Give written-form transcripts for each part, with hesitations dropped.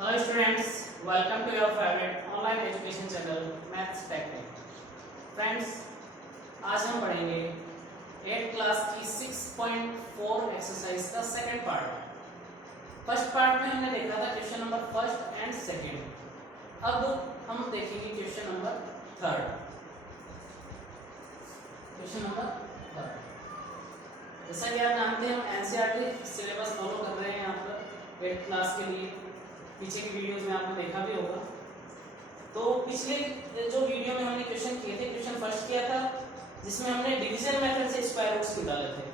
Hello students, welcome to your favorite online education channel Maths Technique. Friends, आज हम पढ़ेंगे 8th class की 6.4 exercise का सेकंड पार्ट। फर्स्ट पार्ट में हमने देखा था question number first and second. अब हम देखेंगे क्वेश्चन नंबर थर्ड। जैसा कि आप जानते हैं हम एनसीईआरटी सिलेबस फॉलो कर रहे हैं यहाँ पर 8th क्लास के लिए। पीछे की वीडियोस में आपने देखा भी होगा। तो पिछले जो वीडियो में हमने क्वेश्चन किए थे, क्वेश्चन फर्स्ट किया था जिसमें हमने डिवीजन मेथड से स्क्वायर रूट्स निकाले थे,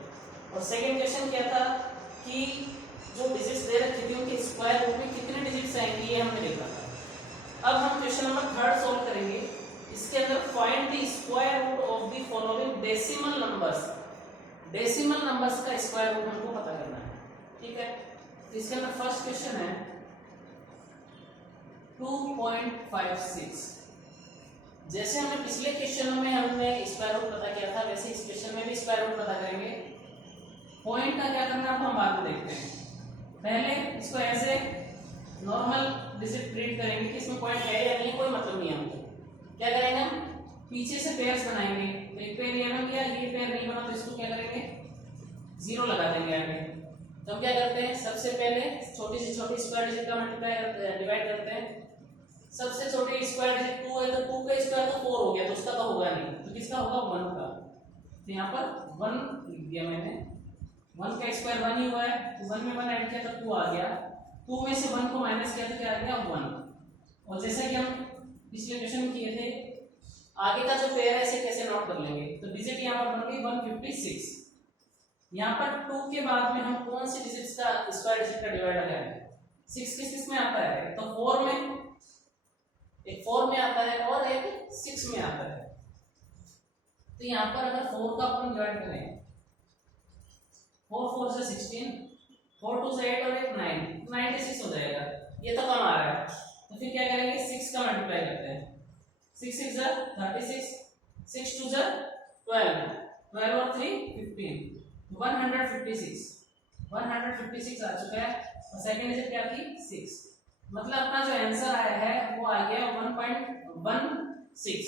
और सेकंड क्वेश्चन किया था कि जो डिजिट्स दे रखी थी उनके स्क्वायर रूट में कितने डिजिट्स आएंगे, ये हमने देखा था। अब हम क्वेश्चन नंबर थर्ड सोल्व करेंगे। इसके अंदर find the square root of the following decimal numbers. Decimal numbers का स्क्वायर रूट हमको पता करना है, ठीक है। तो इसके अंदर फर्स्ट क्वेश्चन है 2.56। जैसे हमने पिछले क्वेश्चन में हमने स्क्वायर रूट पता किया था, वैसे इस क्वेश्चन में भी स्क्वायर रूट पता करेंगे। पॉइंट का क्या करना है हम बाद में देखते हैं। पहले इसको ऐसे नॉर्मल डिजिट ट्रीट करेंगे कि इसमें पॉइंट है या नहीं, कोई मतलब नहीं है हमको। क्या करेंगे हम पीछे से पेयर्स बनाएंगे। तो एक पेयर ये बन गया, ये पेयर नहीं बना तो इसको क्या करेंगे, जीरो लगा देंगे आगे। तो हम क्या करते हैं, सबसे पहले छोटी से छोटी स्क्वायर डिजिट का मल्टीप्लाई डिवाइड करते हैं। सबसे छोटी स्क्वायर डिजिट 2 है, तो 2 का स्क्वायर तो 4 हो गया, तो उसका तो होगा नहीं, तो किसका होगा 1 का। तो यहाँ पर 1 लिख दिया मैंने। 1 का स्क्वायर 1 ही हुआ है, तो 1 में 1 ऐड किया तो 2 आ गया। 2 में से 1 को माइनस किया तो क्या आ गया 1। और जैसा कि हम पिछले क्वेश्चन में किए थे, आगे का जो पेयर है इसे कैसे नोट कर लेंगे। तो डिजिट यहाँ पर बन गई 156। यहाँ पर 2 के बाद में हम कौन सी डिजिट्स का स्क्वायर डिजिट का डिवाइड लगाएंगे। 6 किस में आता है, तो 4 में, एक 4 में आता है और एक 6 में आता है। तो यहाँ पर अगर 4 का अपन डिवाइड करें, 4 4 से 16, 4 2 से 8 और एक 9, 96 हो जाएगा। ये तो कम आ रहा है, तो फिर क्या करेंगे 6 का मल्टीप्लाई करते हैं। 6 6 जा 36, 6 2 जा 12, 12 और 3 15, 156 आ चुका है। और सेकंड डिजिट क्या थी 6। मतलब अपना जो आंसर आया है वो आ गया 1.16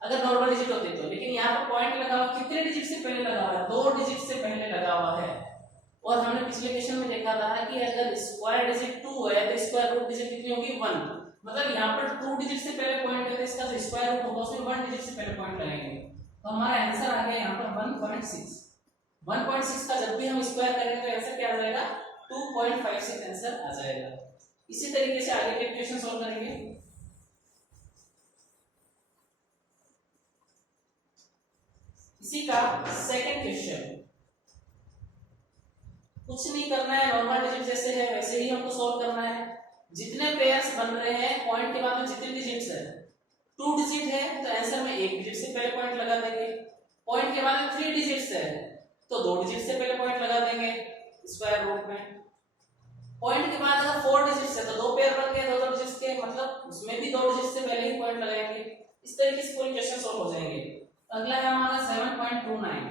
अगर नॉर्मल डिजिट होते तो। लेकिन यहाँ पर पॉइंट लगा हुआ कितने डिजिट से पहले लगा हुआ है, 2 डिजिट से पहले लगा हुआ है। और हमने पिछले क्वेश्चन में देखा था कि अगर स्क्वायर डिजिट 2 है तो स्क्वायर रूट डिजिट कितनी होगी 1। मतलब यहाँ पर 2 डिजिट से पहले पॉइंट है तो इसका जो स्क्वायर रूट होगा उसमें 1 डिजिट से पहले पॉइंट लगाएंगे। तो हमारा आंसर आ गया यहाँ पर 1.6। 1.6 का जब भी हम स्क्वायर करेंगे तो आंसर क्या आ जाएगा 2.56 आंसर आ जाएगा। इसी तरीके से आगे के क्वेश्चन सॉल्व करेंगे। इसी का सेकंड क्वेश्चन, कुछ नहीं करना है, नॉर्मल डिजिट जैसे है वैसे ही हमको सॉल्व करना है। जितने पेयर्स बन रहे हैं पॉइंट के बाद में जितने डिजिट्स है, 2 डिजिट है तो आंसर में 1 डिजिट से पहले पॉइंट लगा देंगे। पॉइंट के बाद में 3 डिजिट्स है तो 2 डिजिट से पहले पॉइंट लगा देंगे स्क्वायर रूट में। पॉइंट के बाद अगर 4 डिजिट्स है तो 2 पेयर बन गए 2 डिजिट्स के, मतलब उसमें भी 2 डिजिट से पहले ही पॉइंट लगाएंगे। इस तरीके से पूरे क्वेश्चन सॉल्व हो जाएंगे। अगला है हमारा 7.29,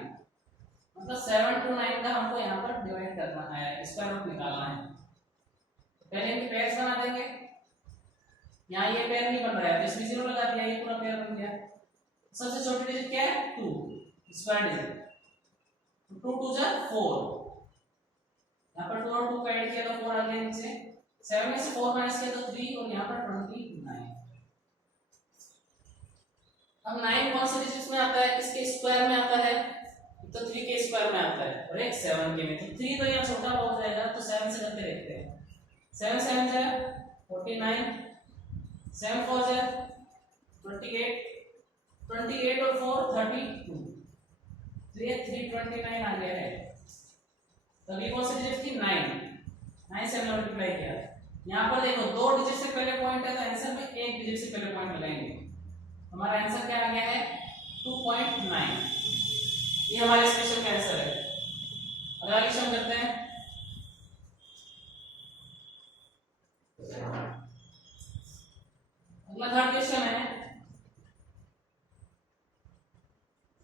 मतलब 7 to 9 का हमको यहाँ पर डिवाइड करना है, स्क्वायर रूट निकालना है। पहले इनके पेयर्स बना देंगे। यहाँ ये पेयर नहीं बन रहा है तो इसमें 0 लगा दिया, ये पूरा पेयर बन गया। सबसे छोटी डिजिट क्या है 2, स्क्वायर डिजिट 2 2 जा 4। यहाँ पर 2 और 2 का ऐड किया तो 4 आ गया नीचे। 7 में से 4 माइनस किया तो 3 और यहाँ पर 29। अब 9 कौन से डिजिट्स में आता है, किसके स्क्वायर में आता है, तो 3 के स्क्वायर में आता है और एक 7 के में। तो 3 तो यहाँ छोटा हो जाएगा तो 7 से करके देखते हैं। 7 7 जा 49, 7 4 जा 28, 28 और 4 32, तो ये 329 आ गया है। तो अभी कौन सी डिजिट थी 9 से मल्टीप्लाई किया। यहाँ पर देखो 2 डिजिट से पहले पॉइंट है तो आंसर में 1 डिजिट से पहले पॉइंट लगाएंगे। हमारा आंसर क्या आ गया है 2.9। ये हमारे इस क्वेश्चन का आंसर है। अगला क्वेश्चन करते हैं। अगला थर्ड क्वेश्चन है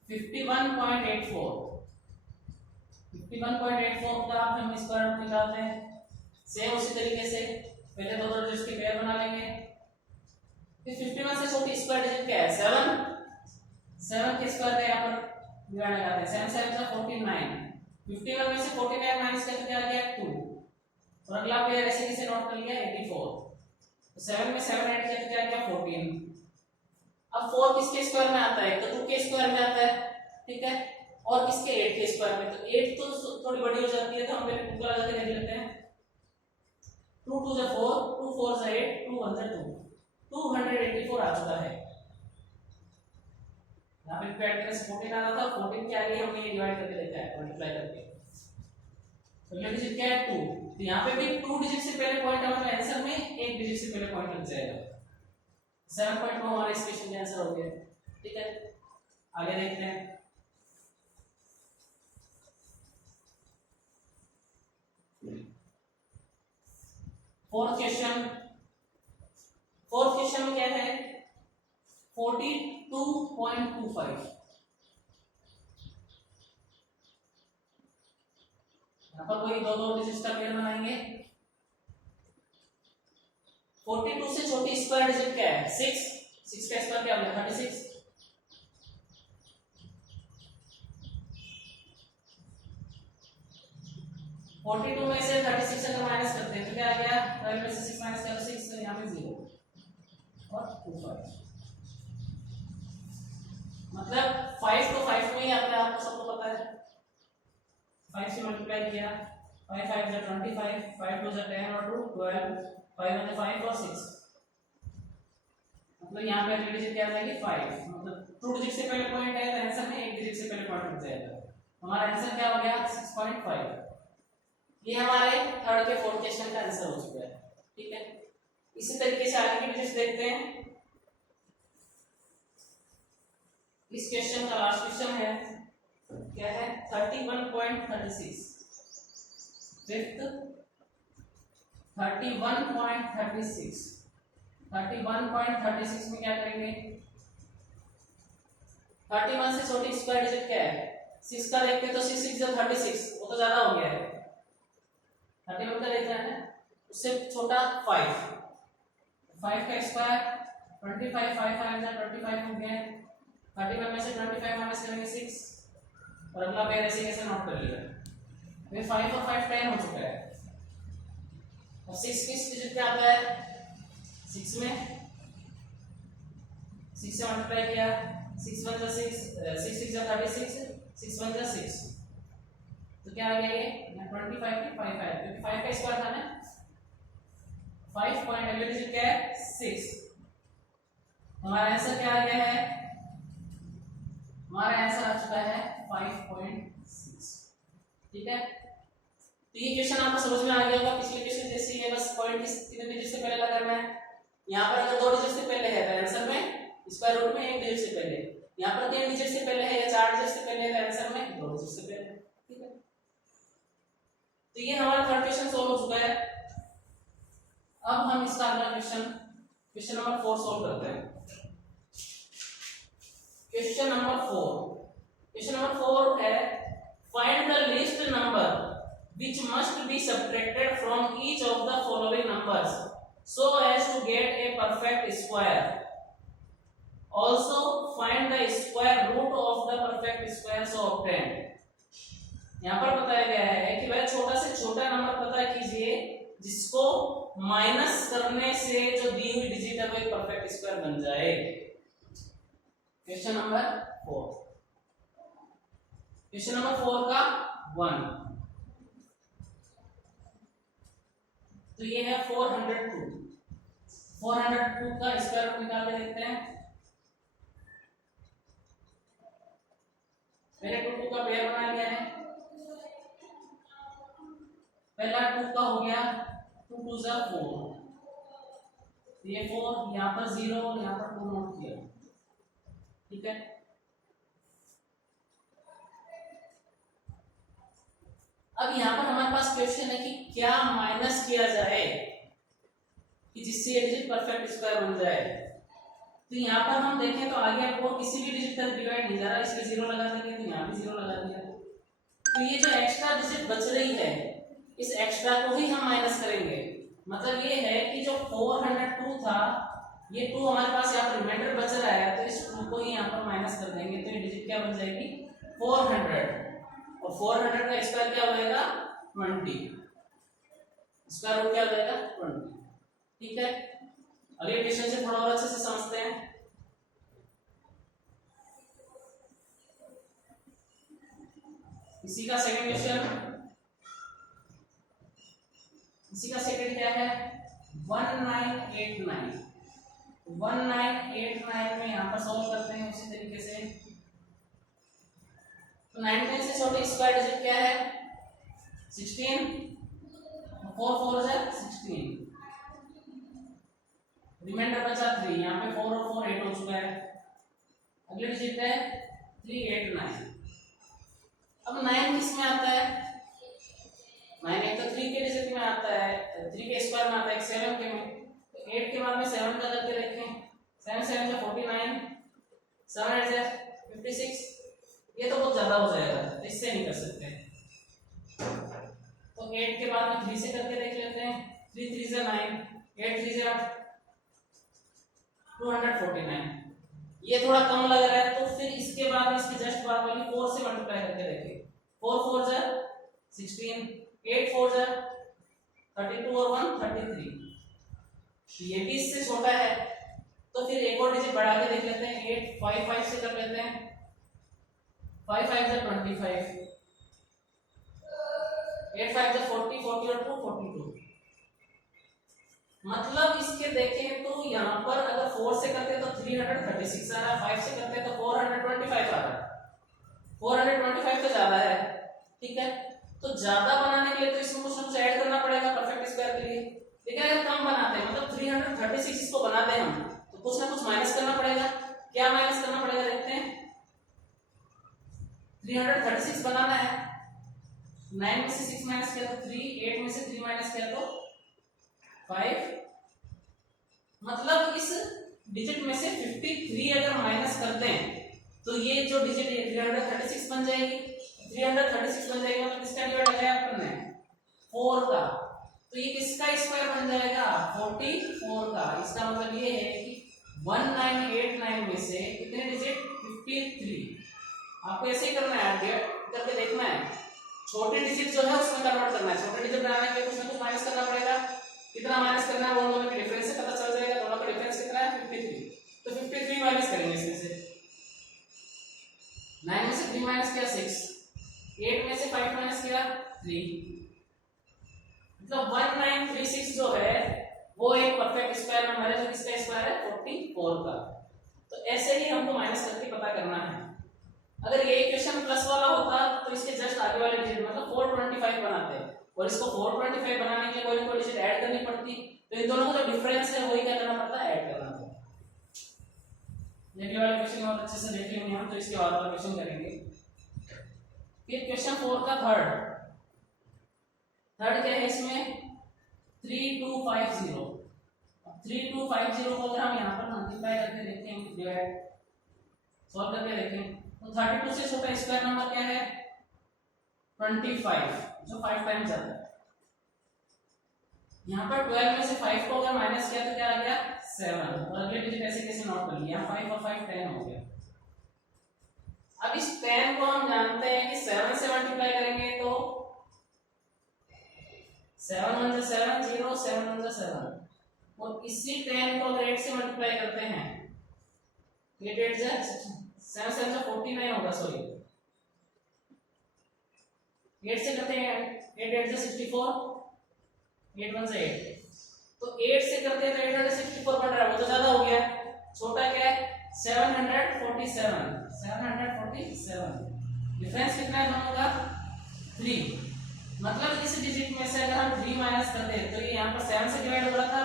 51.84। 51.84 का हम स्क्वायर रूट निकालते हैं। सेम उसी तरीके से पहले दो दो डिजिट की पेयर बना लेंगे। फिर 51 से छोटी स्क्वायर डिजिट क्या है 7, 7 के स्क्वायर का यहाँ पर डिवाइड लगाते हैं, 7 7 जा 49, 51 में से 49 माइनस करके क्या आ गया 2, और अगला पेयर ऐसे कैसे नोट कर लिया 84, तो 7 में 7 ऐड किया तो क्या आ गया 14। अब 4 किसके स्क्वायर में आता है, तो 2 के स्क्वायर में आता है, ठीक है, और किसके 8 के स्क्वायर में, तो 8 तो थोड़ी बड़ी हो जाती है तो हम पहले 2 का लगा के देख लेते हैं। 2 2 जा 4, 2 4 जा 8, 2 1 जा 2, 284 आ चुका है। यहाँ पे ऐड करने से 14 आ रहा था, 14 के आगे हमने ये डिवाइड करके देखा है, मल्टीप्लाई करके, तो अगला डिजिट क्या है 2, तो यहाँ पे भी 2 डिजिट से पहले पॉइंट हमारे आंसर में 1 डिजिट से पहले पॉइंट लग जाएगा, 7.2 हमारे इस क्वेश्चन का आंसर हो गया, ठीक है। आगे देखते हैं। फोर्थ क्वेश्चन में क्या है 42.25, यहाँ पर कोई दो दो डिजिट का पेयर बनाएंगे। 42 से छोटी स्क्वायर डिजिट क्या है 6, 6 का स्क्वायर क्या हो गया 36, 42 में से 36 अगर माइनस करते हैं तो क्या आ गया, 12 में से 6 माइनस करो 6, तो यहाँ पे 0 और 25, मतलब 5 तो 5 में ही आता है, आपको सबको पता है, 5 से मल्टीप्लाई किया, 5 5 जा 25, 5 2 जा 10 और 2 12, 5 1 5 और 6, मतलब यहाँ पे अगली डिजिट क्या आ जाएगी 5, मतलब 2 डिजिट से पहले पॉइंट है तो आंसर में 1 डिजिट से पहले पॉइंट लग जाएगा, हमारा आंसर क्या हो गया 6.5। ये हमारे थर्ड के फोर्थ क्वेश्चन का आंसर हो चुका है, ठीक है। इसी तरीके से आगे की डिजिट्स देखते हैं। इस क्वेश्चन का लास्ट क्वेश्चन है, क्या है 31.36, फिफ्थ 31.36, 31.36 में क्या करेंगे, 31 से छोटी स्क्वायर डिजिट क्या है 6 का देखते हैं तो 6 6 36, वो तो ज्यादा हो गया है, 31 का देख रहे हैं, उससे छोटा 5, 5 का स्क्वायर 25, 5 5 जा 25 हो गया, 31 में से 25 माइनस करेंगे 6, और अगला पेयर ऐसे कैसे नोट कर लिया, ये 5 और 5 10 हो चुका है, और 6 किस डिजिट पे आता है 6 में, 6 से मल्टीप्लाई किया, 6 1 जा 6, 6 6 जा 36, 6 1 जा 6, तो क्या आ गया ये 25 की 5 5, क्योंकि 5 का स्क्वायर था ना, 5 पॉइंट अगले डिजिट क्या है 6, हमारा आंसर क्या आ गया है, हमारा आंसर आ चुका है 5.6, ठीक है। तो ये क्वेश्चन आपको समझ में आ गया होगा, पिछले क्वेश्चन जैसे ही है, बस पॉइंट कितने डिजिट से पहले लगाना है, यहाँ पर अगर 2 डिजिट से पहले है तो आंसर में स्क्वायर रूट में 1 डिजिट से पहले, यहाँ पर 3 डिजिट से पहले है या 4 डिजिट से पहले है तो आंसर में 2 डिजिट से पहले, ठीक है। तो ये हमारा थर्ड क्वेश्चन सोल्व हो चुका है। अब हम इसका अगला क्वेश्चन नंबर 4 सोल्व करते हैं। क्वेश्चन नंबर 4 है find the least number which must be subtracted from each of the following numbers so as to get a perfect square. Also find the square root of the perfect square so obtained. यहाँ पर बताया गया है कि वह छोटा से छोटा नंबर पता कीजिए जिसको माइनस करने से जो दी हुई डिजिट है वो एक परफेक्ट स्क्वायर बन जाए। क्वेश्चन नंबर 4 का 1, तो ये है 402 का स्क्वायर रूट निकाल के देखते हैं। पहले 2 का पेयर बना लिया है, पहला 2 का हो गया 2 2 जा 4, ये 4 यहाँ पर 0 और यहाँ पर 2 नोट किया, ठीक है। अब यहाँ पर हमारे पास क्वेश्चन है कि क्या माइनस किया जाए कि जिससे ये डिजिट परफेक्ट स्क्वायर बन जाए। तो यहाँ पर हम देखें तो आगे आपको किसी भी डिजिट का डिवाइड नहीं जा रहा, इसलिए 0 लगा देंगे, तो यहाँ भी 0 लगा दिया। तो ये जो एक्स्ट्रा डिजिट बच रही है इस एक्स्ट्रा को ही हम माइनस करेंगे, मतलब ये है कि जो 402 था, ये 2 हमारे पास यहाँ पर रिमाइंडर बच रहा है, तो इस 2 को ही यहाँ पर माइनस कर देंगे, तो ये डिजिट क्या बन जाएगी 400, और 400 का स्क्वायर क्या हो जाएगा 20, स्क्वायर रूट क्या हो जाएगा 20। ठीक है, अगले क्वेश्चन से थोड़ा और अच्छे से समझते हैं। इसी का सेकंड क्वेश्चन, इसी का सेकंड क्या है 1989। 1989 में यहाँ पर सॉल्व करते हैं उसी तरीके से। तो 19 से छोटी स्क्वायर डिजिट क्या है 16, 4 4 जा 16, रिमाइंडर बचा 3, यहाँ पे 4 और 4 8 हो चुका है। अगली डिजिट है 389। अब 9 किस में आता है 9 एक तो 3 के डिजिट में आता है, 3 के स्क्वायर में आता है 7 के में, तो 8 के बाद में 7 का करके देखें, 7 7 से 49, 7 8 से 56, ये तो बहुत ज्यादा हो जाएगा, तो इससे नहीं कर सकते। तो 8 के बाद में 3 से करके देख लेते हैं, 3 3 से 9, 8 3 से 249, ये थोड़ा कम लग रहा है, तो फिर इसके बाद इसके जस्ट बाद वाली 4 से मल्टीप्लाई करके देखें, 4 4 जा 16, 8 4 जा 32 और 1 33, ये भी इससे छोटा है। तो फिर एक और डिजिट बढ़ा के देख लेते हैं, 8 5 5 से कर लेते हैं, 5 5 जा 25, 8 5 जा 40, 40 और 2 42। मतलब इसके देखें तो यहाँ पर अगर 4 से करते हैं तो 336 आ रहा है, 5 से करते हैं तो 425 आ रहा है, 425 तो ज्यादा है। ठीक है, तो ज्यादा बनाने के लिए तो इसमें कुछ ऐड करना पड़ेगा परफेक्ट स्क्वायर के लिए, लेकिन अगर कम बनाते हैं मतलब 336 इसको बनाते हैं हम, तो कुछ ना कुछ माइनस करना पड़ेगा। क्या माइनस करना पड़ेगा देखते हैं। 336 बनाना है, 9 में से 6 माइनस किया तो 3, 8 में से 3 माइनस किया तो 5, मतलब इस डिजिट में से 53 अगर माइनस करते हैं तो ये जो डिजिट है 336 बन जाएगी, 336 बन जाएगी, मतलब इसका डिवाइड लगाया आपने 4 का, तो ये किसका स्क्वायर बन जाएगा 44 का। इसका मतलब ये है कि 1989 में से कितने डिजिट 53। आपको ऐसे ही करना है, डिवाइड करके देखना है, छोटे डिजिट जो है उसमें कन्वर्ट करना है, छोटे डिजिट बनाने के लिए कुछ ना कुछ माइनस करना पड़ेगा। कितना माइनस करना है वो दोनों के डिफरेंस से पता चल जाएगा, दोनों का डिफरेंस कितना है 53, तो 53 माइनस करेंगे इसमें से, 9 में से 3 माइनस किया 6, 8 में से 5 माइनस किया 3, मतलब 1936 जो है वो एक परफेक्ट स्क्वायर नंबर है, जो किसका स्क्वायर है 44 का। तो ऐसे ही हमको माइनस करके पता करना है। अगर ये इक्वेशन प्लस वाला होता तो इसके जस्ट आगे वाले डिजिट मतलब 425 बनाते, और इसको 425 बनाने के लिए कोई ना कोई डिजिट ऐड करनी पड़ती, तो इन दोनों का जो डिफरेंस है वही क्या करना पड़ता है ऐड करना पड़ता। ये वाला क्वेश्चन और अच्छे से देख लेंगे हम, तो इसके बाद वाला क्वेश्चन करेंगे। फिर क्वेश्चन 4 का थर्ड क्या है इसमें 3250, 3250 को अगर हम यहाँ पर मल्टीप्लाई करके देखें, डिवाइड सॉल्व करके देखें, तो 32 से छोटा स्क्वायर नंबर क्या है 25, जो 5 टाइम्स आता है। यहाँ पर 12 में से 5 को अगर माइनस किया तो क्या आ गया 7, और अगले डिजिट ऐसे कैसे नोट कर लिया 5 और 5 10 हो गया। अब इस 10 को हम जानते हैं कि 7 से मल्टीप्लाई करेंगे तो 7 1 7 0, 7 1 7, और इसी 10 को अगर 8 से मल्टीप्लाई करते हैं 8 8 जा 7 7 जा 49 होगा, सॉरी 8 से करते हैं 8 8 जा 64, 8 1 से 8, तो 8 से करते हैं तो 864 बन रहा है, वो तो ज्यादा हो गया। छोटा क्या है 747, 747, डिफरेंस कितना है दोनों का 3, मतलब इस डिजिट में से अगर हम 3 माइनस करते हैं तो ये यहाँ पर 7 से डिवाइड हो रहा था,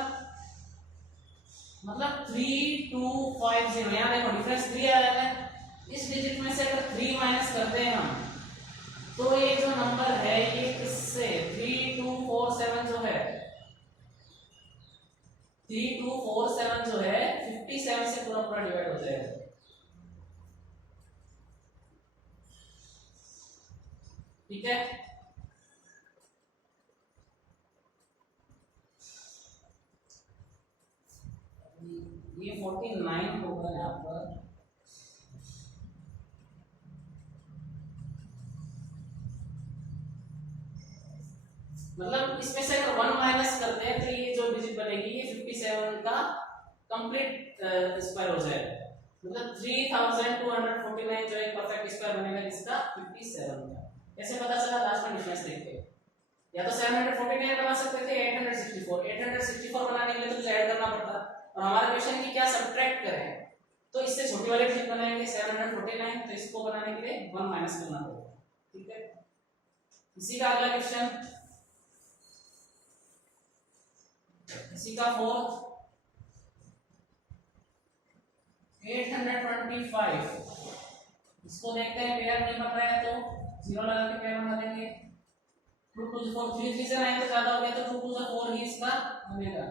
मतलब 3250, यहाँ देखो डिफरेंस 3 आ रहा है। इस डिजिट में से अगर 3 माइनस करते हैं हम तो ये जो नंबर है ये किससे 3247 जो है 3247 जो है 57 से पूरा पूरा डिवाइड हो जाएगा। ठीक है, ये 49 होगा यहाँ पर। मतलब इसमें से अगर 1 माइनस करते हैं तो ये जो डिजिट बनेगी ये 57 का कंप्लीट स्क्वायर हो जाएगा। मतलब 3249 जो एक परफेक्ट स्क्वायर बनेगा जिसका 57 का। कैसे पता चला? लास्ट में डिफरेंस देखते हैं। या तो 749 बना सकते थे 864 बनाने के लिए तो कुछ ऐड करना पड़ता, और हमारा क्वेश्चन है कि क्या सब्ट्रैक्ट करें, तो इससे छोटी वाली डिजिट बनाएंगे 749, तो इसको बनाने के लिए 1 माइनस करना पड़ेगा। ठीक है, इसी का अगला क्वेश्चन, इसी का 825, इसको देखते हैं पेयर नहीं बन रहा है तो 0 लगा के पेयर बना देंगे। 2 2 4 3 3 से 9 तो ज्यादा हो गया तो 2 2 4 ही इसका बनेगा।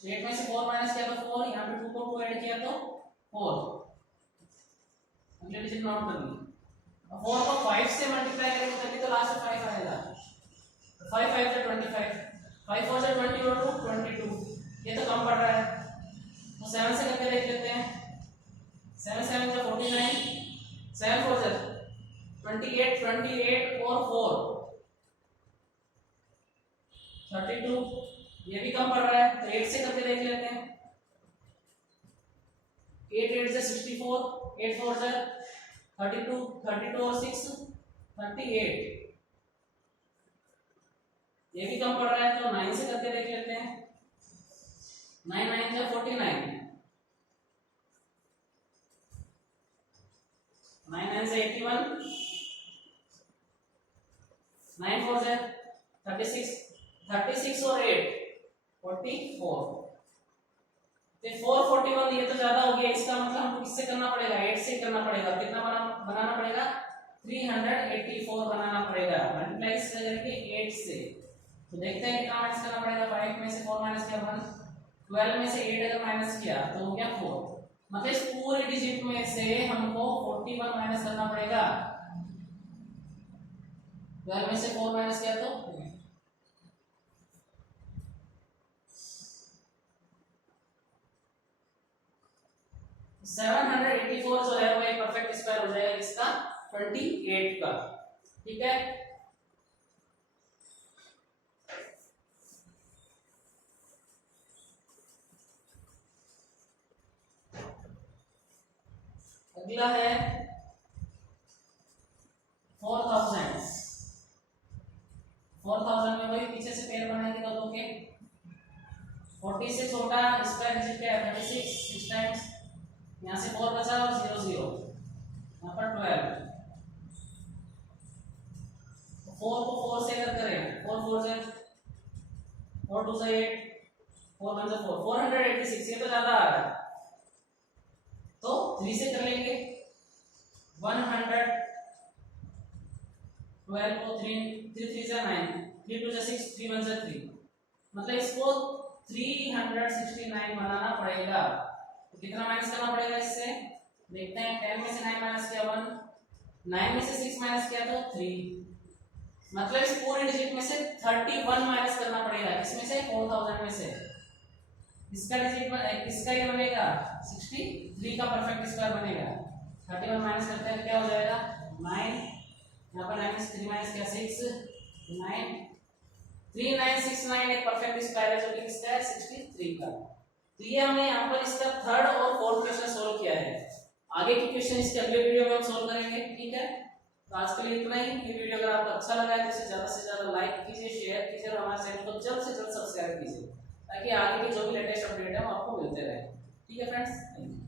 8 में से 4 माइनस किया तो 4, यहाँ पे 2 को 2 ऐड किया तो 4। अगले डिजिट नोट कर ली। अब 4 को 5 से मल्टीप्लाई करेंगे तभी तो लास्ट में 5 आएगा। 5 5 से 25, 5 4 से 20 और 2 22, ये तो कम पड़ रहा है तो 7 से करके देख लेते हैं। 7 7 से 49, 7 4 से 28, 28 और 4 32, ये भी कम पड़ रहा है तो 8 से करके देख लेते हैं। 8 8 से 64, 8 4 से 32, 32 और 6 38, ये भी कम पड़ रहा है तो 9 से करके देख लेते हैं। 9 9 से 49, 9 9 से 81, 9 4 से 36, 36 और 8 44, तो 441, ये तो ज्यादा हो गया। इसका मतलब हमको किससे करना पड़ेगा? 8 से करना पड़ेगा। कितना बनाना पड़ेगा? 384 बनाना पड़ेगा। मल्टीप्लाई करेंगे 8 से, तो देखते हैं कितना माइनस करना पड़ेगा। 5 में से 4 माइनस किया 1, 12 में से 8 अगर माइनस किया तो हो गया 4। मतलब इस पूरे डिजिट में से हमको 41 माइनस करना पड़ेगा। 12 में से 4 माइनस किया तो 784 जो है वो एक परफेक्ट स्क्वायर हो जाएगा इसका 28 का। ठीक है, अगला है 4000। 4000 में वही पीछे से पेयर बनाएंगे दोनों के। 40 से छोटा स्क्वायर डिजिट क्या है? 36, 6 टाइम्स, यहाँ से 4 बचा और 0 0, यहाँ पर 12। 4 को 4 से अगर करें 4 4 से 4 2 से 8, 4 1 से 4, 486, ये तो ज्यादा आ रहा है तो 3 से कर लेंगे। 112 को 3 3 से 9, 3 2 से 6, 3 1 से 3, मतलब इसको 369 बनाना पड़ेगा। तो कितना माइनस करना पड़ेगा इससे? देखते हैं। 10 में से 9 माइनस किया 1, 9 में से 6 माइनस किया तो 3, मतलब इस पूरे डिजिट में से 31 माइनस करना पड़ेगा। इसमें से 4000 में से इसका डिजिट इसका ये बनेगा 63 का परफेक्ट स्क्वायर बनेगा। 31 माइनस करते हैं तो क्या हो जाएगा? 9, यहाँ पर 9 में से 3 माइनस किया 6, 9, 3969 एक परफेक्ट स्क्वायर है जो कि किसका है? 63 का। तो ये हमने यहाँ पर इसका थर्ड और फोर्थ क्वेश्चन सोल्व किया है। आगे के क्वेश्चन इसके अगले वीडियो में हम सोल्व करेंगे। ठीक है, तो आज के लिए इतना ही। ये वीडियो अगर आपको अच्छा लगा है तो इसे ज्यादा से ज्यादा लाइक कीजिए, शेयर कीजिए और हमारे चैनल को जल्द से जल्द सब्सक्राइब कीजिए ताकि आगे के जो भी लेटेस्ट अपडेट है वो आपको मिलते रहे। ठीक है फ्रेंड्स, थैंक यू।